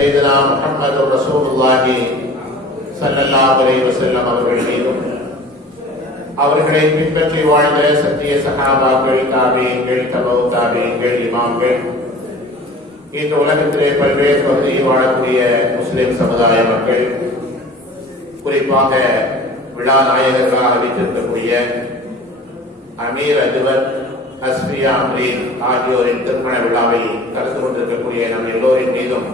சையதுனா முஹம்மது ரசூலுல்லாஹி ஸல்லல்லாஹு அலைஹி வஸல்லம் அவர்கள் மீதும் அவர்களை பின்பற்றி வாழ்ந்த சத்திய சஹாபாக்கள், தாபீன்கள், தபவு தாபீன்கள், இமாம்கள், இன்று உலகத்திலே பல்வேறு பகுதியில் வாழக்கூடிய முஸ்லிம் சமுதாய மக்கள், குறிப்பாக விழா நாயகர்களாக அறிவித்திருக்கக்கூடிய அமீர் அதுவர், அஸ்பியா அம்ரீன் ஆகியோரின் திருமண விழாவில் கலந்து கொண்டிருக்கக்கூடிய நம் எல்லோரின் மீதும்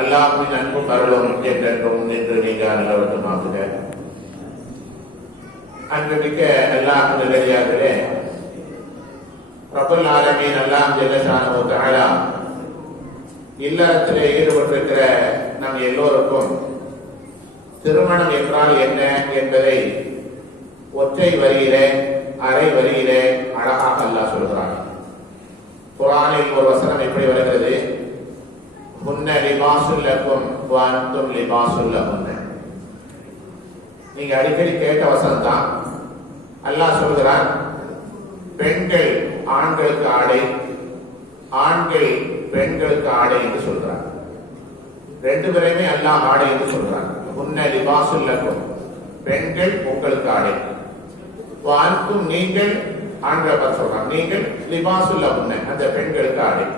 அல்லாஹ்வின் அன்பும் அருளும் என்றென்றும் நின்று நீங்க நல்லவற்றுமாகுக. அன்புமிக்க அல்லாஹ் நல்லடியார்களே, ரப்பல் ஆலமீன் அல்லாஹ் ஜல்ல ஷானஹு தஆலா இல்லறத்திலே ஈடுபட்டிருக்கிற நம் எல்லோருக்கும் திருமணம் என்றால் என்ன என்பதை ஒற்றை வரியிலே, அரை வரியிலே அழகாக அல்லாஹ் சொல்கிறார். குர்ஆனில் ஒரு வசனம் எப்படி வருகிறது? ஹுன்ன லிபாசுல் லக்கும் வ அன்தும் லிபாசுல் லஹுன்ன. நீங்க அடிக்கடி கேட்ட வசனம் தான். அல்லாஹ் சொல்கிறார், பெண்கள் ஆண்களுக்கு ஆடை, ஆண்கள் பெண்களுக்கு ஆடை என்று சொல்றார். ரெண்டு பேரையுமே அல்லாஹ் ஆடை என்று சொல்றார். ஹுன்ன லிபாசுல் லக்கும், பெண்கள் உங்களுக்கு ஆடை, வ அன்தும் நீங்கள், ஆண்களை பார்த்து சொல்றாங்க, நீங்கள் லிபாசுல் லஹுன்ன, அந்த பெண்களுக்கு ஆடை.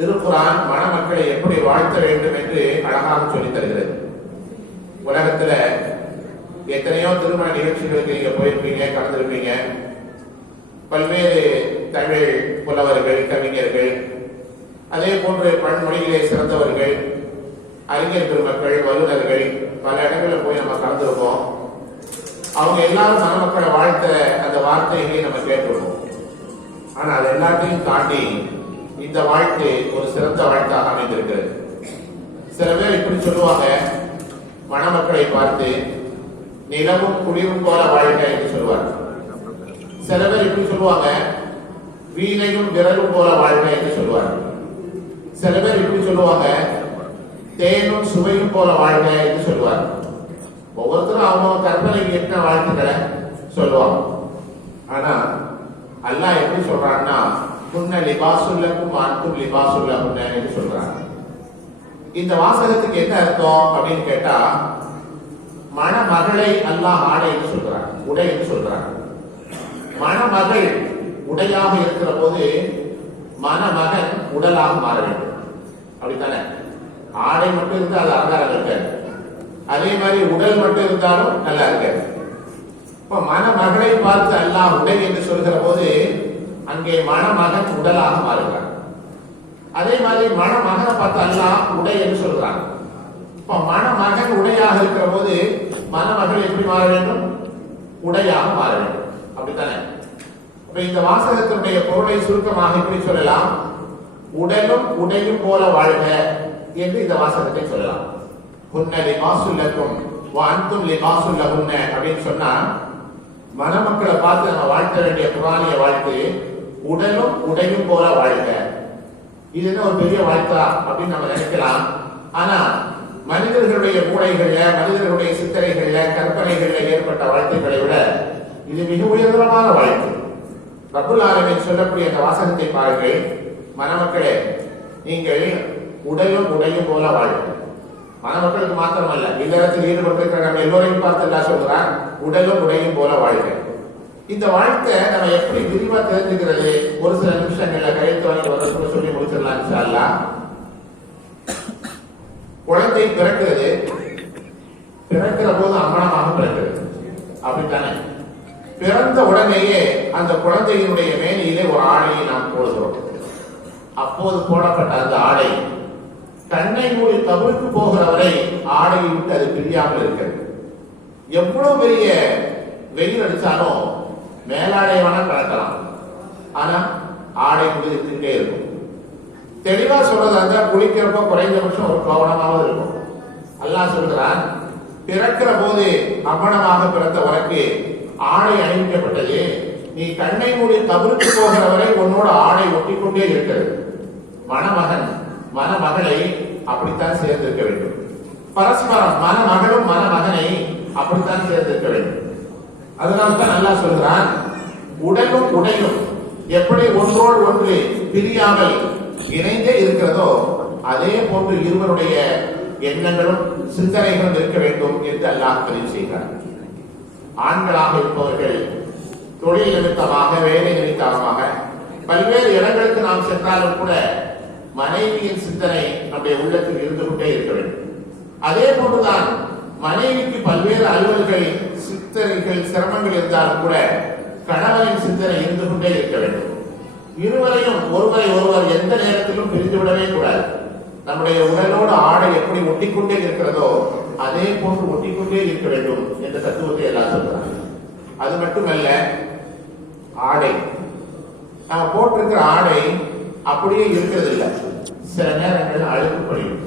திருக்குர்ஆன் மணமக்களை எப்படி வாழ்த்த வேண்டும் என்று அழகாக சொல்லித் தருகிறது. உலகத்துல எத்தனையோ திருமண நிகழ்ச்சிகளுக்கு நீங்க போயிருப்பீங்க, கலந்திருப்பீங்க. பல்வேறு தமிழ் புலவர்கள், கவிஞர்கள், அதே போன்று பன்மொழியிலே சிறந்தவர்கள், அறிஞர் பெருமக்கள், வல்லுநர்கள் பல இடங்களில் போய் நம்ம கலந்துருக்கோம். அவங்க எல்லாரும் மணமக்களை வாழ்த்த அந்த வார்த்தைகளை நம்ம கேட்டுருக்கோம். ஆனா அது எல்லாத்தையும் தாண்டி இந்த வாழ்க்கை ஒரு சிறந்த வாழ்க்கையாக அமைந்திருக்கிறது. சில பேர் இப்படி சொல்லுவாங்க, மணமக்களை பார்த்து நிலவும் குளிரும் போல வாழ்க்கை என்று சொல்லுவாங்க. சில பேர் இப்படி சொல்லுவாங்க, வீணையும் விரலும் போல வாழ்க்கை என்று சொல்லுவாங்க. சில பேர் இப்படி சொல்லுவாங்க, தேனும் சுவையும் போல வாழ்க்கை என்று சொல்லுவாங்க. ஒவ்வொருத்தரும் அவங்க கற்பனைக்கு எட்ட வாழ்க்கைகளை சொல்லுவாங்க. ஆனா அல்லாஹ் எப்படி சொல்றான்னா, ஹுன்ன லிபாசுல் லக்கும் வ அன்தும் லிபாசுல் லஹுன்ன என்று சொல்றாங்க. இந்த வாசகத்துக்கு என்ன அர்த்தம் அப்படின்னு கேட்டா, மணமகளை அல்லாஹ் ஆடை என்று சொல்றாங்க, உடை என்று சொல்றாங்க. மணமகள் உடையாக இருக்கிற போது மணமகன் உடலாக மாற வேண்டும், அப்படித்தானே? ஆடை மட்டும் இருந்தால் அது அலங்காரம் இருக்காது. அதே மாதிரி உடல் மட்டும் இருந்தாலும் நல்லா இருக்காது. இப்ப மணமகளை பார்த்து அல்லாஹ் உடை என்று சொல்கிற போது அங்கே மணமகன் உடலாக மாறுகிறான். அதே மாதிரி மணமகனை பார்த்து அல்லாஹ் உடை என்று சொல்றாங்க. இப்ப மணமகன் உடையாக இருக்கிற போது மணமகள் எப்படி மாற வேண்டும்? உடையாக மாற வேண்டும், அப்படித்தானே? இப்ப இந்த வாசகத்தினுடைய பொருளை சுருக்கமாக இப்படி சொல்லலாம், உடலும் உடையும் போல வாழ்க என்று இந்த வாசகத்தை சொல்லலாம். ஹுன்ன லிபாசுல் லக்கும் வ அன்தும் லிபாசுல் லஹுன்ன அப்படின்னு சொன்னா, மணமக்களை பார்த்து நம்ம வாழ்த்த வேண்டிய குர்ஆனிய வாழ்த்து உடலும் உடையும் போல வாழ்க. இது என்ன ஒரு பெரிய வாழ்த்தா அப்படின்னு நம்ம நினைக்கலாம். ஆனா மனிதர்களுடைய மூளைகள்ல, மனிதர்களுடைய சித்தரைகள்ல, கற்பனைகள்ல ஏற்பட்ட வாழ்த்துக்களை விட இது மிக உயர்தரமான வாழ்த்து. ரப்பல் ஆலமீன் சொல்லக்கூடிய அந்த வாசகத்தை பாருங்கள். மணமக்களே, நீங்கள் உடலும் உடையும் போல வாழ்க. மணமக்களுக்கு மாத்திரமல்ல, இல்லறத்தில் ஈடுபட்டிருக்கிற நம்ம எல்லோரையும் பார்த்து எல்லாம் சொல்றான், உடலும் உடையும் போல வாழ்க. இந்த வாழ்க்கை நம்ம எப்படி விரிவா தெரிஞ்சுக்கிறது? ஒரு சில நிமிஷங்கள்ல கையெழுத்து வாங்கி வர சொல்லி முடிச்சிடலாம் இன்ஷா அல்லாஹ். குழந்தை பிறக்கிறது, பிறக்கிற போது அம்மனமாக பிறக்கிறது, அப்படித்தானே? பிறந்த உடனேயே அந்த குழந்தையினுடைய மேனியிலே ஒரு ஆடையை நாம் போடுகிறோம். அப்போது போடப்பட்ட அந்த ஆடை கண்ணை மூடி கவிழ்த்து போகிற வரை ஆடையை விட்டு அது பிரியாமல் இருக்கிறது. எவ்வளவு பெரிய வெயில் அடிச்சாலும் மேலாடை வேணா கலக்கலாம், ஆனா ஆடை முடிந்துட்டே இருக்கும். தெளிவா சொல்றதா குளிக்கிறப்ப குறைந்தபட்சம் ஒரு கவனமாவது இருக்கும். அல்லாஹ் சொல்கிறான், பிறக்கிற போது அம்மனமாக பிறந்த உனக்கு ஆடை அணிவிக்கப்பட்டது, நீ கண்ணை மூடி கவிழ்த்து போகிற வரை உன்னோட ஆடை ஒட்டிக்கொண்டே இருக்கிறது. மணமகன் மணமகளை அப்படித்தான் சேர்ந்திருக்க வேண்டும். பரஸ்பரம் மணமகளும் மணமகனை அப்படித்தான் சேர்ந்திருக்க வேண்டும். அதனால்தான் அல்லாஹ் சொல்கிறான், உடலும் உடையும் எப்படி ஒன்றோடு ஒன்று பிரியாமல் இணைந்தே இருக்கிறதோ அதே போன்று இருவருடைய எண்ணங்களும் சிந்தனைகளும் இருக்க வேண்டும் என்று அல்லாஹ் பதிவு செய்கிறார். ஆண்களாக இருப்பவர்கள் தொழில் நிமித்தமாக, வேலை நிமித்தமாக பல்வேறு இடங்களுக்கு நாம் சென்றாலும் கூட மனைவியின் சிந்தனை நம்முடைய உள்ளத்தில் இருந்து கொண்டே இருக்க வேண்டும். அதே போன்றுதான் மனைவிக்கு பல்வேறு அலுவல்கள், சிந்தனைகள், சிரமங்கள் இருந்தாலும் கூட கணவனின் சிந்தனை இருந்து கொண்டே இருக்க வேண்டும். இருவரையும் ஒருவரை ஒருவர் எந்த நேரத்திலும் பிரிந்து விடவே கூடாது. நம்முடைய உடலோடு ஆடை எப்படி ஒட்டிக்கொண்டே இருக்கிறதோ அதே போன்று ஒட்டிக்கொண்டே இருக்க வேண்டும் என்ற தத்துவத்தை எல்லாம் சொல்றாங்க. அது மட்டுமல்ல, ஆடை நாம் போட்டிருக்கிற ஆடை அப்படியே இருக்கிறது இல்லை. சில நேரங்கள் அழுக்கு படியும்.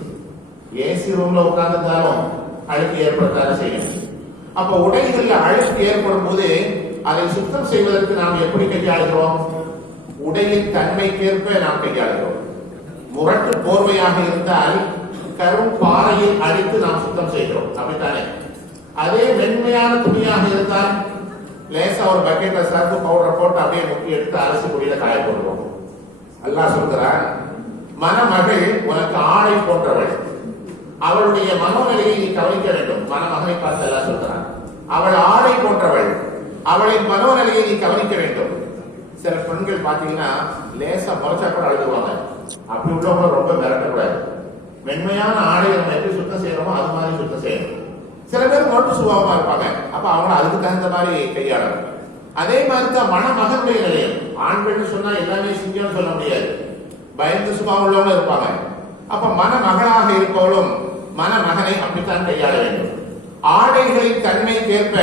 ஏசி ரூம்ல உட்கார்ந்திருந்தாலும் அழுக்கு ஏற்படுத்தாத செய்யும். அப்ப உடைகள்ல அழுக்கு ஏற்படும் போது அதை சுத்தம் செய்வதற்கு நாம் எப்படி கையாளுகிறோம்? உடையின் தன்மைக்கேற்ப நாம் கையாளுகிறோம். முரட்டு போர்வையாக இருந்தால் கரும் பாறையில் அடித்து நாம் சுத்தம் செய்கிறோம், அப்படித்தானே? அதே மென்மையான துணியாக இருந்தால் லேசா ஒரு பக்கெட்ல சர்ஃப் பவுடர் போட்டு அப்படியே முக்கி எடுத்து அலசி குடியில காய போடுவோம். அல்லாஹ் சொல்கிறான், மணமகள் உனக்கு ஆடை போன்றவள், அவளுடைய மனோநிலையை நீ கவனிக்க வேண்டும். மணமகனை பார்த்து அல்லாஹ் சொல்கிறான், அவள் ஆடை போன்றவள், அவளின் மனோநிலையை நீ கவனிக்க வேண்டும். சில பெண்கள் பாத்தீங்கன்னா லேசா முறைச்சா கூட அழுதுவாங்க. அப்படி உள்ளவங்க ரொம்ப மிரட்டக்கூடாது. மென்மையான ஆடையை நம்ம எப்படி சுத்தம் செய்யணுமோ அது மாதிரி சுத்தம் செய்யணும். சில பேர் மட்டும் சுபாவமா இருப்பாங்க. அப்ப அவங்க அதுக்கு தகுந்த மாதிரி கையாளணும். அதே மாதிரி தான் மணமகனுடைய நிலையம். ஆண்கள் சொன்னா எல்லாமே சிங்கம்னு சொல்ல முடியாது. பயந்து சுபாவம் உள்ளவங்க இருப்பாங்க. அப்ப மணமகளாக இருப்பவளும் மணமகனை அப்படித்தான் கையாள வேண்டும். ஆடைகளின் தன்மைக்கேற்ப